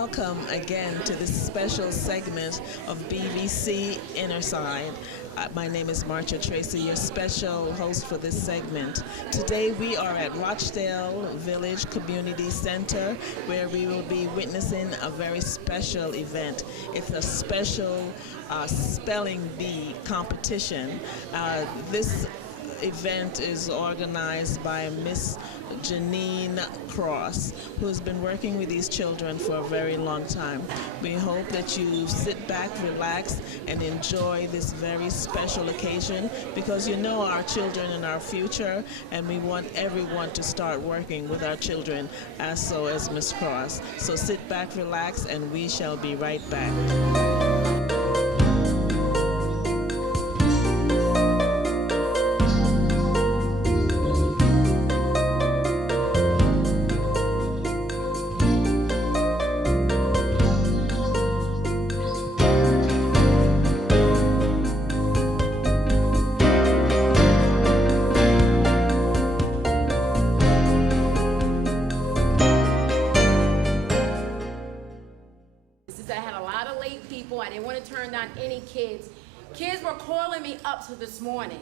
Welcome again to this special segment of BVC Inner Side. My name is Marcha, Tracy, your special host for this segment. Today we are at Rochdale Village Community Center, where we will be witnessing a very special event. It's a special spelling bee competition. This event is organized by Miss Janine Cross, who has been working with these children for a very long time. We hope that you sit back, relax, and enjoy this very special occasion, because you know our children and our future, and we want everyone to start working with our children as Miss Cross. So sit back, relax, and we shall be right back. I didn't want to turn down any kids. Kids were calling me up to this morning.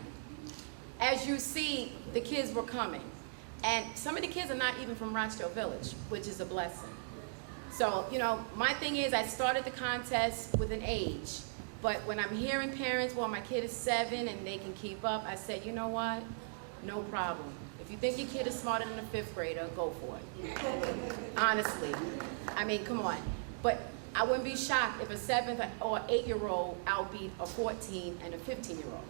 As you see, the kids were coming. And some of the kids are not even from Rochdale Village, which is a blessing. So, you know, my thing is I started the contest with an age. But when I'm hearing parents, well, my kid is 7 and they can keep up, I said, you know what? No problem. If you think your kid is smarter than a 5th grader, go for it. Honestly. I mean, come on. But I wouldn't be shocked if a 7th or 8-year-old outbeat a 14 and a 15-year-old.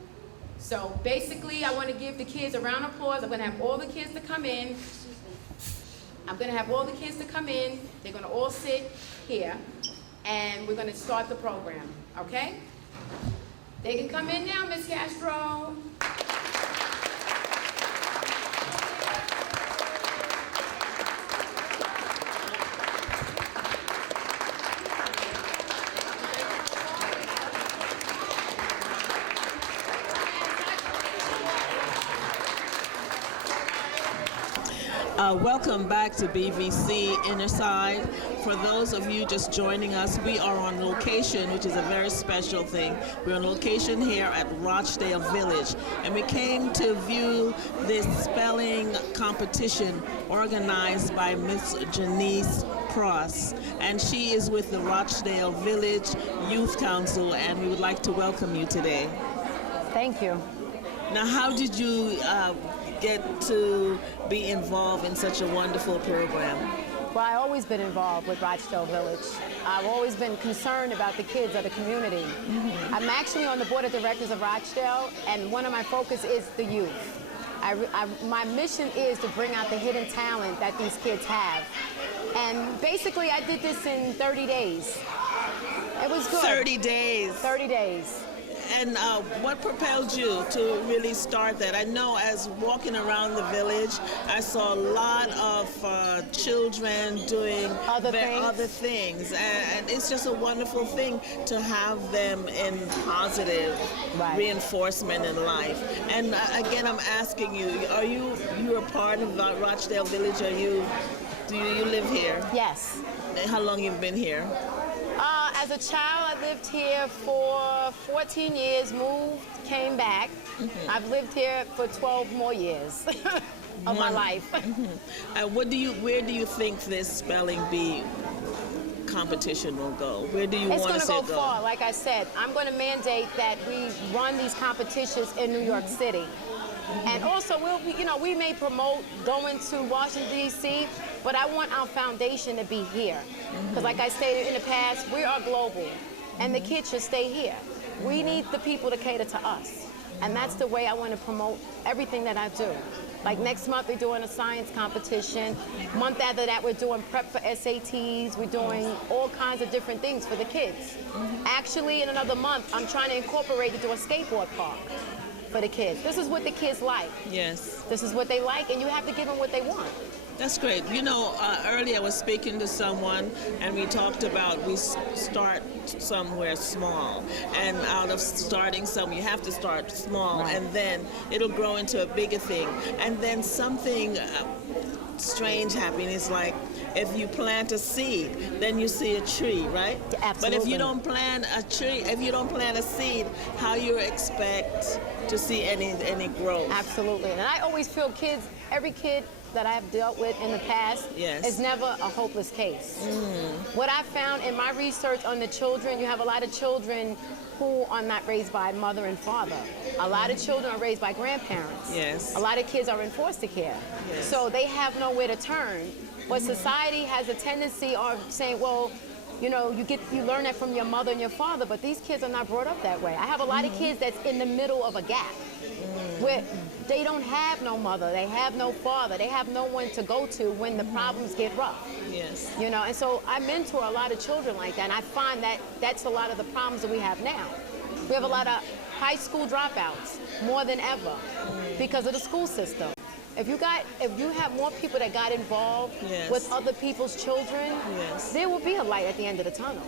So basically, I want to give the kids a round of applause. I'm going to have all the kids to come in. They're going to all sit here, and we're going to start the program, okay? They can come in now, Miss Castro. Welcome back to BVC Inner Side. For those of you just joining us, we are on location, which is a very special thing. We're on location here at Rochdale Village, and we came to view this spelling competition organized by Miss Janine Cross, and she is with the Rochdale Village Youth Council, and we would like to welcome you today. Thank you. Now, how did you get to be involved in such a wonderful program? Well, I've always been involved with Rochdale Village. I've always been concerned about the kids of the community. Mm-hmm. I'm actually on the board of directors of Rochdale, and one of my focus is the youth. My mission is to bring out the hidden talent that these kids have. And basically, I did this in 30 days. It was good. 30 days. 30 days. And what propelled you to really start that? I know as walking around the village, I saw a lot of children doing other things. And it's just a wonderful thing to have them in positive reinforcement in life. And again, I'm asking you, are you a part of Rochdale Village? Do you live here? Yes. How long have you been here? As a child, I lived here for 14 years, moved, came back. Mm-hmm. I've lived here for 12 more years of my life. Mm-hmm. Where do you think this spelling bee competition will go? Where do you want to see it go? It's going to go far. Like I said, I'm going to mandate that we run these competitions in New York City. Mm-hmm. And also, we may promote going to Washington, D.C., but I want our foundation to be here. Because like I stated in the past, we are global, and the kids should stay here. We need the people to cater to us. And that's the way I want to promote everything that I do. Like next month, we're doing a science competition. Month after that, we're doing prep for SATs. We're doing all kinds of different things for the kids. Actually, in another month, I'm trying to incorporate to do a skateboard park for the kids. This is what the kids like. Yes. This is what they like, and you have to give them what they want. That's great. You know, earlier I was speaking to someone, and we talked about we start somewhere small, and out of starting somewhere, you have to start small, and then it'll grow into a bigger thing. And then something strange happening. It's like if you plant a seed, then you see a tree, right? Absolutely. But if you don't plant a tree, if you don't plant a seed, how you expect to see any growth? Absolutely. And I always feel every kid that I've dealt with in the past is never a hopeless case. What I found in my research on the children, you have a lot of children who are not raised by mother and father. A lot of children are raised by grandparents. Yes. A lot of kids are in foster care. Yes. So they have nowhere to turn. But society has a tendency of saying, well, you know, you learn that from your mother and your father, but these kids are not brought up that way. I have a lot of kids that's in the middle of a gap where they don't have no mother, they have no father, they have no one to go to when the problems get rough. Yes. You know, and so I mentor a lot of children like that, and I find that that's a lot of the problems that we have now. We have a lot of high school dropouts, more than ever, because of the school system. If you have more people that got involved with other people's children, there will be a light at the end of the tunnel.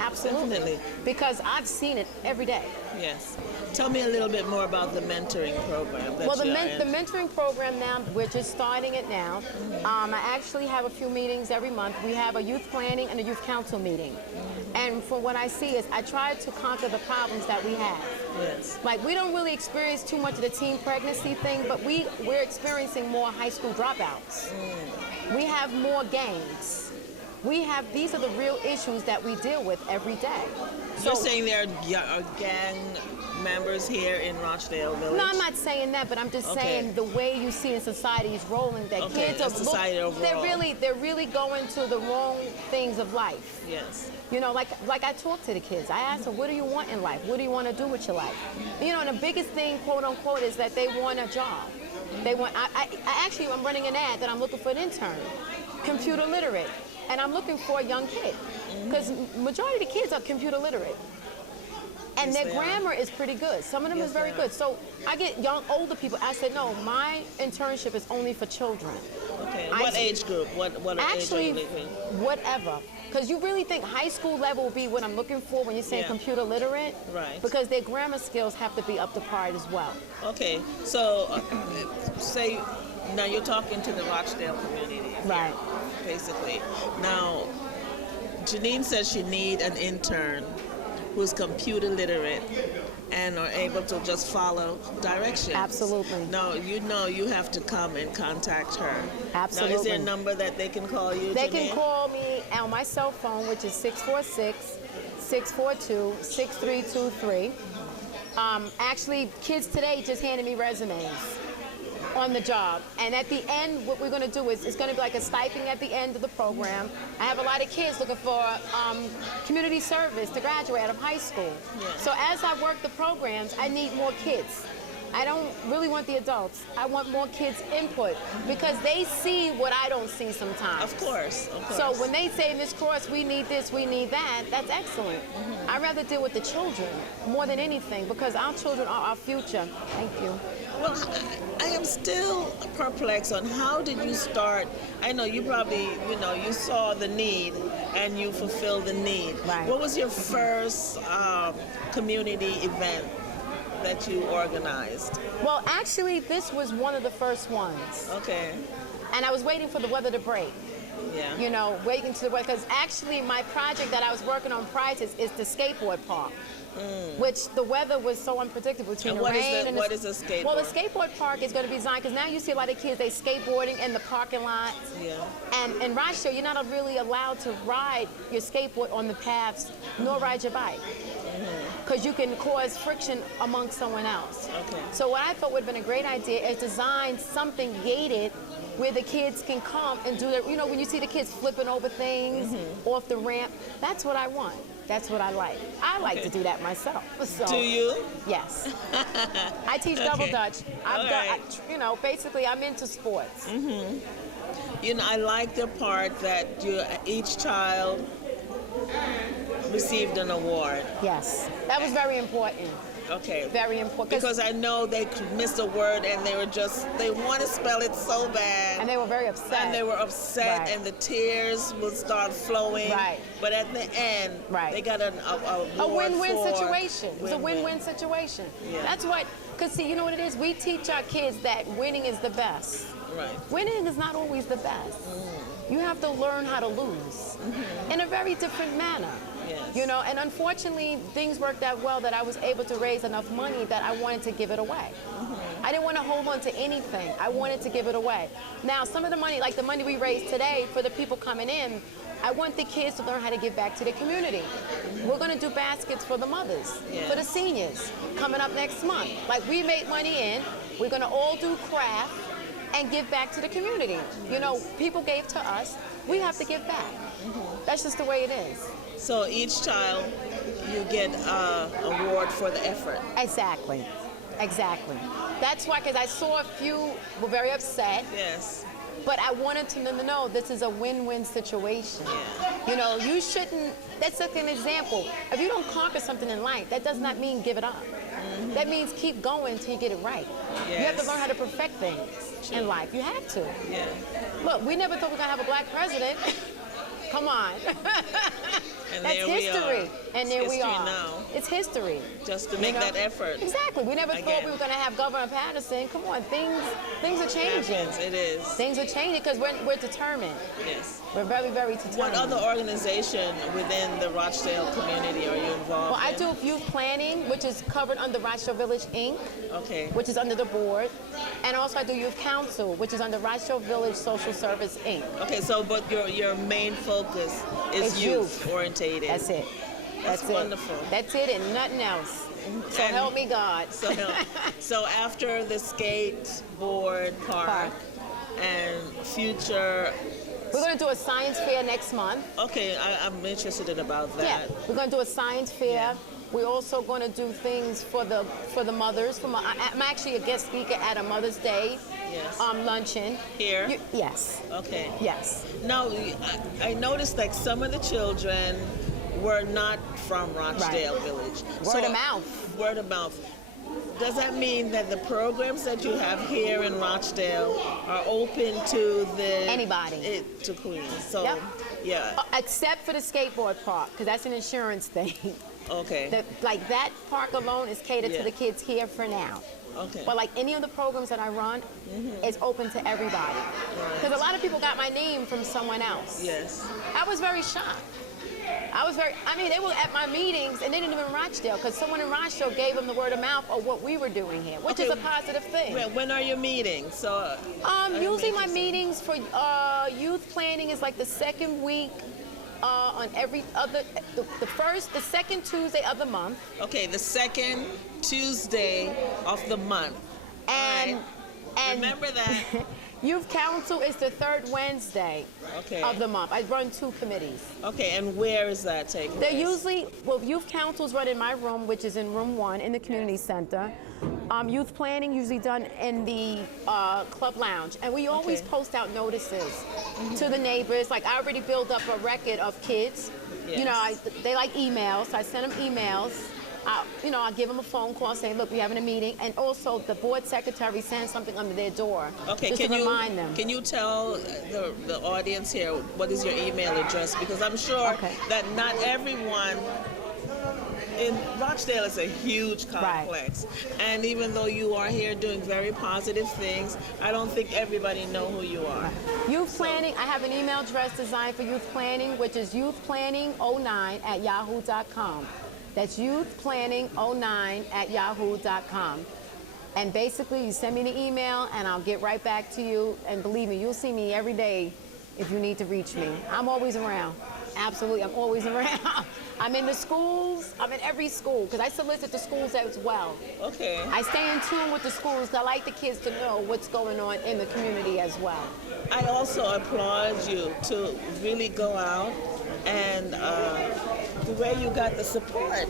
Absolutely. Definitely. Because I've seen it every day. Yes. Tell me a little bit more about the mentoring program. Well, the mentoring program now, we're just starting it now. I actually have a few meetings every month. We have a youth planning and a youth council meeting. And from what I see is I try to conquer the problems that we have. Yes. Like, we don't really experience too much of the teen pregnancy thing, but we're experiencing more high school dropouts. We have more gangs. These are the real issues that we deal with every day. You're saying there are gang members here in Rochdale Village? No, I'm not saying that, but I'm just saying the way you see in society is rolling, that kids are they're really going to the wrong things of life. Yes. You know, like I talk to the kids. I ask them, what do you want in life? What do you want to do with your life? You know, and the biggest thing, quote unquote, is that they want a job. They want. I'm running an ad that I'm looking for an intern, computer literate, and I'm looking for a young kid, because majority of the kids are computer literate. And their grammar is pretty good. Some of them is very good. So I get older people. I said, no, my internship is only for children. Okay. What age group? What age are you looking? Whatever. Because you really think high school level will be what I'm looking for when you say computer literate? Right. Because their grammar skills have to be up to par as well. Okay. So say now you're talking to the Rochdale community. Right. Basically. Now, Janine says she needs an intern who's computer literate and are able to just follow directions. Absolutely. No, you have to come and contact her. Absolutely. Now, is there a number that they can call you, They Janine? can call me on my cell phone, which is 646-642-6323. Actually, kids today just handed me resumes on the job, and at the end what we're going to do is it's going to be like a stipend at the end of the program. I have a lot of kids looking for community service to graduate out of high school. So as I work the programs, I need more kids. I don't really want the adults. I want more kids' input, because they see what I don't see sometimes. Of course. So when they say, Ms. Cross, we need this, we need that, that's excellent. I'd rather deal with the children more than anything, because our children are our future. Thank you. Well, I am still perplexed on how did you start. I know you probably, you saw the need and you fulfilled the need. Right. What was your first community event that you organized? Well, actually, this was one of the first ones. Okay. And I was waiting for the weather to break. Yeah. You know, waiting to the weather, because actually my project that I was working on prior to is the skateboard park. Which the weather was so unpredictable between the rain and what is a skateboard? Well, the skateboard park is going to be designed, because now you see a lot of kids, they skateboarding in the parking lot. Yeah. And in Rochdale, you're not really allowed to ride your skateboard on the paths, nor ride your bike, because you can cause friction amongst someone else. Okay. So what I thought would have been a great idea is design something gated where the kids can come and do their, when you see the kids flipping over things off the ramp, that's what I want. That's what I like. I like to do that myself. So, do you? Yes. I teach double Dutch. Basically I'm into sports. I like the part that each child received an award. Yes. That was very important. Okay. Very important. Because I know they missed a word and they want to spell it so bad. And they were very upset. And they were upset, Right. and the tears would start flowing. Right. But at the end, Right. they got a win-win situation. It was a win-win situation. Yeah. That's what, because see, you know what it is? We teach our kids that winning is the best. Right. Winning is not always the best. you have to learn how to lose in a very different manner. Yes. You know, and unfortunately, things worked out well that I was able to raise enough money that I wanted to give it away. I didn't want to hold on to anything. I wanted to give it away. Now, some of the money, like the money we raised today for the people coming in, I want the kids to learn how to give back to their community. We're going to do baskets for the mothers, for the seniors, coming up next month. Like, we made money in, we're going to all do craft and give back to the community. You know, people gave to us, we have to give back. That's just the way it is. So each child, you get an award for the effort. Exactly. Exactly. That's why, because I saw a few were very upset. Yes. But I wanted them to know this is a win-win situation. You know, you shouldn't, that's like an example. If you don't conquer something in life, that does not mean give it up. That means keep going until you get it right. Yes. You have to learn how to perfect things in life. You have to. Yeah. Look, we never thought we were going to have a black president. Come on. And That's there we history. are. And there It's we history are. now. It's history. Just to make that effort. Exactly. We never thought Again. we were going to have Governor Patterson. Come on, things are changing. Happens. It is. Things are changing because we're determined. Yes. We're very, very determined. What other organization within the Rochdale community are you involved Well, I in? do youth planning, which is covered under Rochdale Village, Inc., Okay. which is under the board. And also I do youth council, which is under Rochdale Village Social Service, Inc. Okay, so but your main focus is It's youth orientated. That's it. That's it. wonderful. That's it and nothing else. So And- help me God. So after the skateboard park and future, We're going to do a science fair next month. okay, I'm interested in about that. Yeah, we're going to do a science fair. We're also going to do things for the mothers. I'm actually a guest speaker at a Mother's Day Yes. luncheon. Here? Yes. Okay. Yes. Now, I noticed like some of the children were not from Rochdale Village. Word of mouth. Word of mouth. Does that mean that the programs that you have here in Rochdale are open to Anybody. To Queens? So, Yep. yeah. Except for the skateboard park, because that's an insurance thing. Okay. That park alone is catered Yeah. to the kids here for now. Okay. But like any of the programs that I run, it's open to everybody. Because a lot of people got my name from someone else. Yes. I was very shocked. They were at my meetings and they didn't even Rochdale because someone in Rochdale gave them the word of mouth of what we were doing here, which is a positive thing. When are your meetings? So. Usually my meetings for youth planning is like the second week on every other, the second Tuesday of the month. Okay, the second Tuesday of the month. And Remember that. Youth Council is the third Wednesday of the month. I run 2 committees. Okay, and where is that taking place? They're usually, Youth Council's run in my room, which is in room 1 in the community center. Youth planning usually done in the club lounge. And we always post out notices to the neighbors. Like I already built up a record of kids. Yes. You know, they like emails, so I send them emails. I'll give them a phone call saying, look, we're having a meeting. And also the board secretary sends something under their door just to remind them. Can you tell the audience here what is your email address? Because I'm sure that not everyone in Rochdale is a huge complex. And even though you are here doing very positive things, I don't think everybody know who you are. Youth planning, I have an email address designed for youth planning, which is youthplanning09@yahoo.com. That's youthplanning09@yahoo.com. And basically, you send me the email, and I'll get right back to you. And believe me, you'll see me every day if you need to reach me. I'm always around. Absolutely, I'm always around. I'm in the schools. I'm in every school, because I solicit the schools as well. Okay. I stay in tune with the schools. I like the kids to know what's going on in the community as well. I also applaud you to really go out and the way you got the support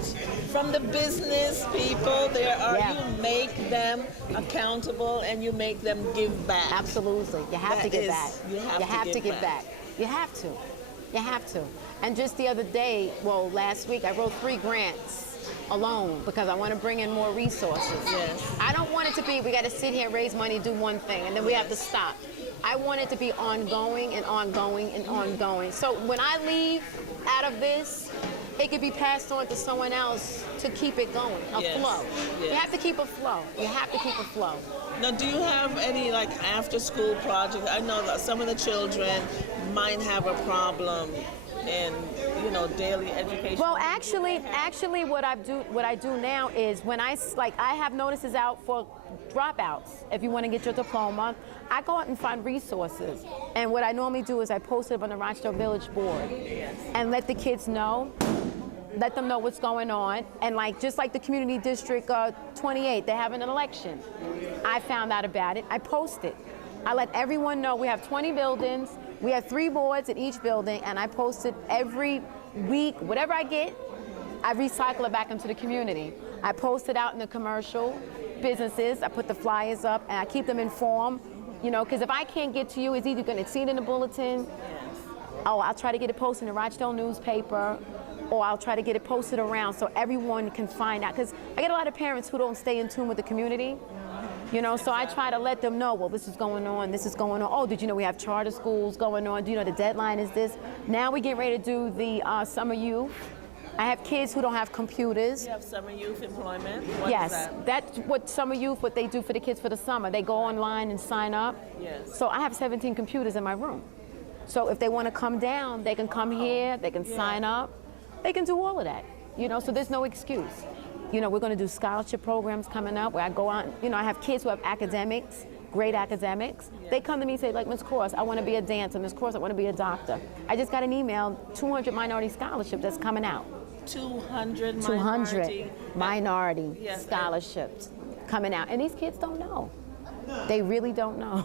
from the business people. You make them accountable and you make them give back. Absolutely. You have to give back. You have to give back. You have to. You have to. And just the other day, last week, I wrote 3 grants alone because I want to bring in more resources. Yes. I don't want it to be we got to sit here, raise money, do one thing, and then we have to stop. I want it to be ongoing and ongoing and ongoing. So when I leave out of this, it could be passed on to someone else to keep it going, a flow. Yes. You have to keep a flow. You have to keep a flow. Now, do you have any like after-school projects? I know that some of the children might have a problem in, daily education. Well, actually, what I do now is when I have notices out for dropouts. If you want to get your diploma, I go out and find resources. And what I normally do is I post it on the Rochdale Village board and let the kids know. Let them know what's going on. And just like the Community District 28, they're having an election. I found out about it. I post it. I let everyone know. We have 20 buildings. We have 3 boards at each building, and I post it every week. Whatever I get, I recycle it back into the community. I post it out in the commercial businesses. I put the flyers up, and I keep them informed. Because if I can't get to you, it's either going to see it in the bulletin. Oh, I'll try to get it posted in the Rochdale newspaper, or I'll try to get it posted around so everyone can find out. Because I get a lot of parents who don't stay in tune with the community. So I try to let them know, well, this is going on, this is going on. Oh, did you know we have charter schools going on? Do you know the deadline is this? Now we get ready to do the summer youth. I have kids who don't have computers. You have summer youth employment? What Yes, is that? that's what summer youth, what they do for the kids for the summer. They go online and sign up. Yes. So I have 17 computers in my room. So if they want to come down, they can come here, they can sign up. They can do all of that, so there's no excuse. We're going to do scholarship programs coming up where I go out, I have kids who have academics, great academics. They come to me and say, like, Ms. Cross, I want to be a dancer. Ms. Cross, I want to be a doctor. I just got an email, 200 minority scholarship that's coming out. 200 minority scholarships coming out. And these kids don't know. They really don't know.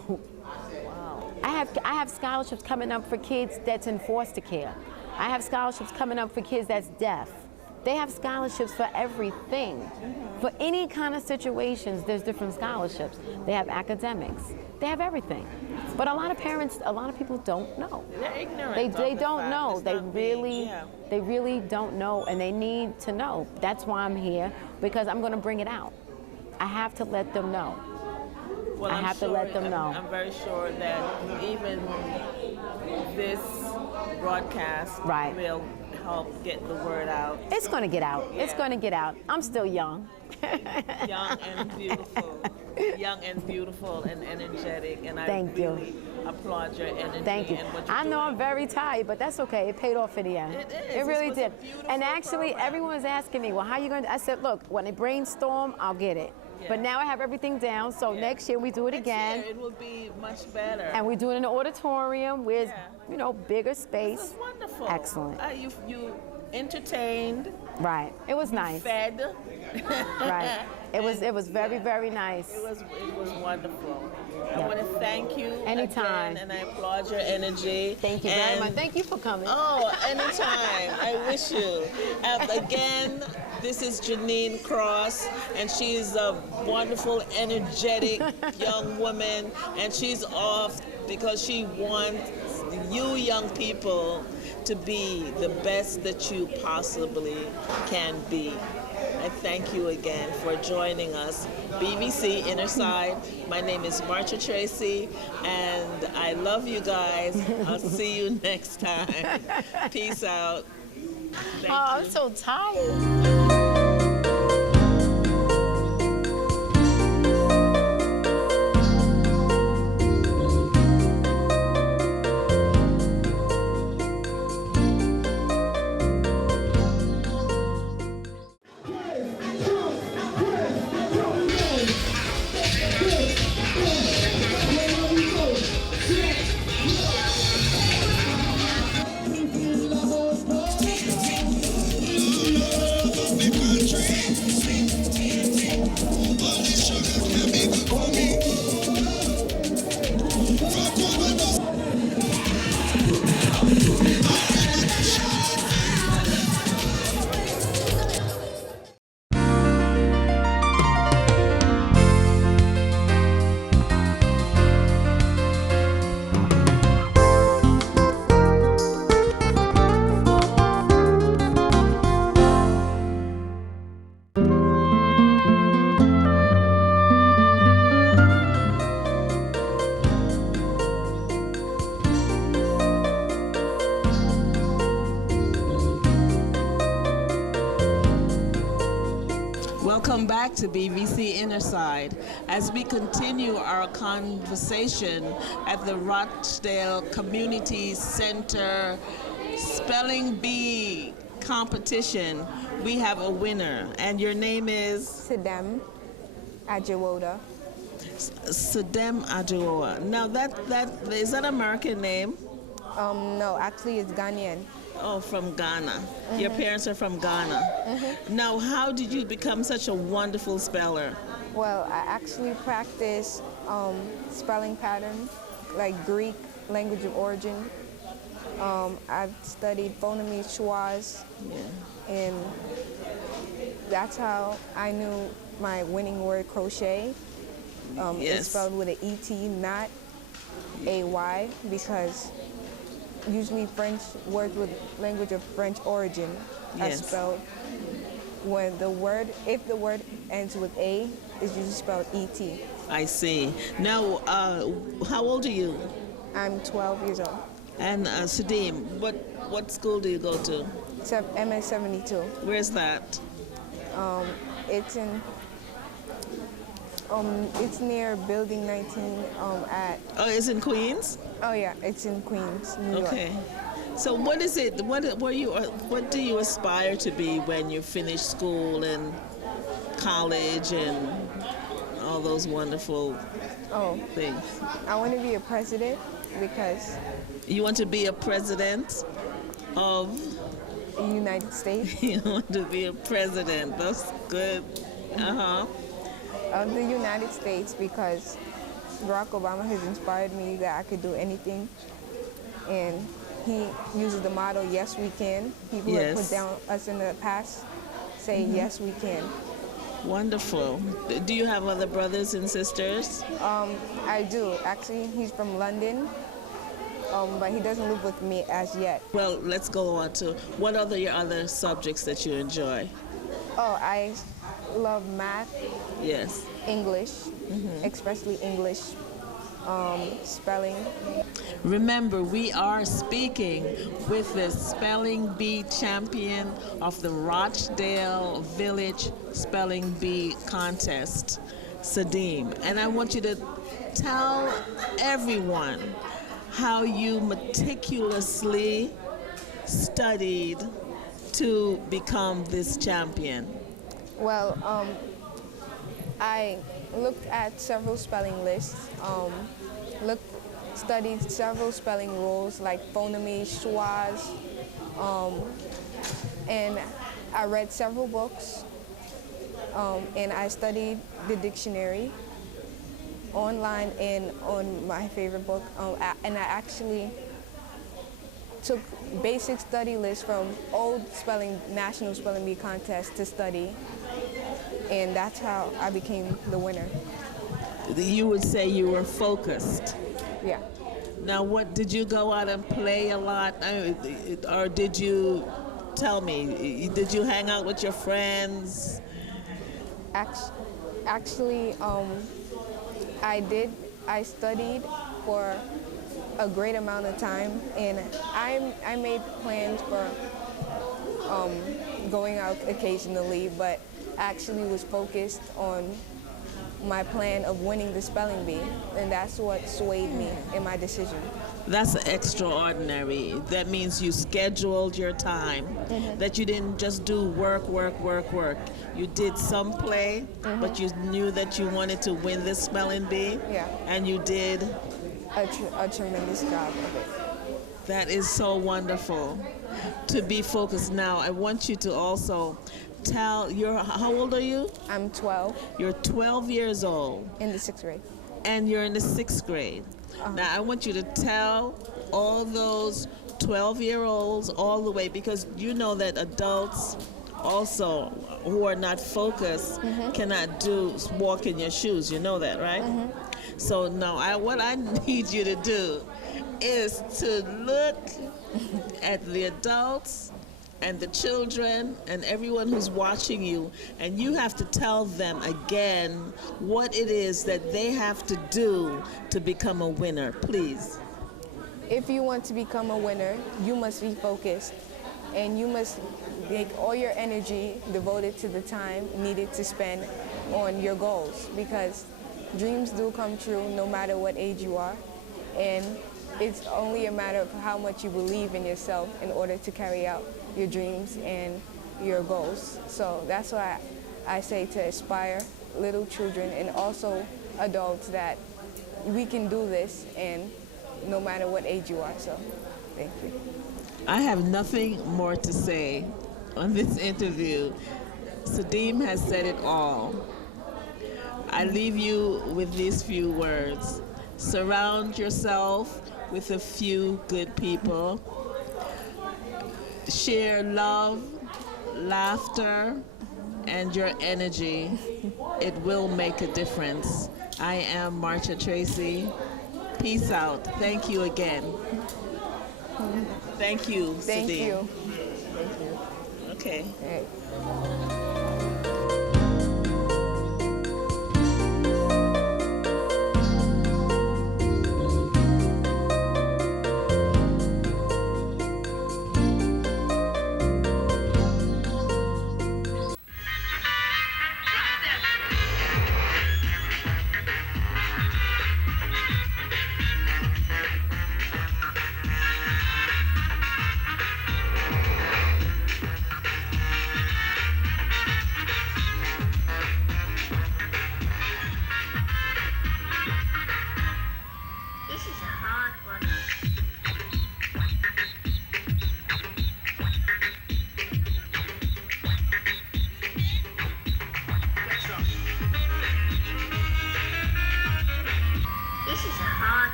Wow. I have scholarships coming up for kids that's in foster care. I have scholarships coming up for kids that's deaf. They have scholarships for everything. For any kind of situations, there's different scholarships. They have academics. They have everything. But a lot of parents, a lot of people don't know. They're ignorant. They don't know. They really don't know, and they need to know. That's why I'm here, because I'm going to bring it out. I have to let them know. Well, I have to let them know. I'm very sure that even this broadcast will help get the word out. It's going to get out. Yeah. It's going to get out. I'm still young. Young and beautiful. Young and beautiful and energetic. And I really applaud your energy. Thank you. And what you're I know doing. I'm very tired, but that's okay. It paid off in the end. It is. It really did. And actually, everyone was asking me, well, how are you going to? I said, look, when I brainstorm, I'll get it. Yeah. But now I have everything down, so next year we do it again. Next year it will be much better. And we do it in an auditorium with, bigger space. This is wonderful. Excellent. You entertained. Right. It was nice. Fed. Right. It was very, very nice. It was wonderful. I want to thank you anytime, again, and I applaud your energy. Thank you very much. Thank you for coming. Oh, anytime. I wish you. Again, this is Janine Cross, and she's a wonderful, energetic young woman, and she's off because she wants you young people to be the best that you possibly can be. I thank you again for joining us. BVC Innerside. My name is Marcha Tracy, and I love you guys. I'll see you next time. Peace out. Thank you. I'm so tired. Welcome back to BVC Innerside as we continue our conversation at the Rochdale Community Center Spelling Bee competition. We have a winner, and your name is? Sedem Ajawoda. Sedem Ajawoda. Now that is that an American name? No, actually it's Ghanaian. Oh, from Ghana. Your parents are from Ghana. Now, how did you become such a wonderful speller? Well, I actually practice spelling patterns, like Greek, language of origin. I've studied phoneme schwas, and that's how I knew my winning word crochet. It's spelled with an E-T, not A-Y, because usually French words with language of French origin are spelled when if the word ends with A, it's usually spelled E-T. I see. Now, how old are you? I'm 12 years old. And Sadim, what school do you go to? MS 72. Where's that? It's near Building 19 at. Oh, it's in Queens? Oh yeah, it's in Queens, New York. Okay. So what is it? What do you aspire to be when you finish school and college and all those wonderful things? I want to be a president because. You want to be a president of the United States? You want to be a president. That's good. Of the United States, because Barack Obama has inspired me that I could do anything. And he uses the motto, yes, we can. People have put down us in the past say, yes, we can. Wonderful. Do you have other brothers and sisters? I do. Actually, he's from London, but he doesn't live with me as yet. Well, let's go on to what are your other subjects that you enjoy? Oh, I love math. Yes. English, especially English, spelling. Remember, we are speaking with the Spelling Bee champion of the Rochdale Village Spelling Bee Contest, Sadim. And I want you to tell everyone how you meticulously studied to become this champion. Well, I looked at several spelling lists, studied several spelling rules like phoneme, schwas, and I read several books, and I studied the dictionary online and on my favorite book, and I actually took basic study lists from old national spelling bee contests to study, and that's how I became the winner. You would say you were focused. Yeah. Now, what did you go out and play a lot, or did you tell me? Did you hang out with your friends? Actually, I did. I studied for a great amount of time, and I made plans for going out occasionally, but actually was focused on my plan of winning the spelling bee, and that's what swayed me in my decision. That's extraordinary. That means you scheduled your time, that you didn't just do work. You did some play, but you knew that you wanted to win this spelling bee, and you did a tremendous job of it. That is so wonderful to be focused. Now, I want you to also tell, how old are you? I'm 12. You're 12 years old. In the 6th grade. And you're in the 6th grade. Now, I want you to tell all those 12-year-olds all the way, because you know that adults also who are not focused cannot walk in your shoes. You know that, right? So now, what I need you to do is to look at the adults and the children and everyone who's watching you, and you have to tell them again what it is that they have to do to become a winner, please. If you want to become a winner, you must be focused. and you must make all your energy devoted to the time needed to spend on your goals, because dreams do come true no matter what age you are, and it's only a matter of how much you believe in yourself in order to carry out your dreams and your goals. So that's why I say to inspire little children and also adults that we can do this, and no matter what age you are. So thank you. I have nothing more to say on this interview. Sadim has said it all. I leave you with these few words. Surround yourself with a few good people. Share love, laughter, and your energy. It will make a difference. I am Marcha Tracy. Peace out. Thank you again. Thank you, Thank Sadim. you. Thank you. Okay. All right.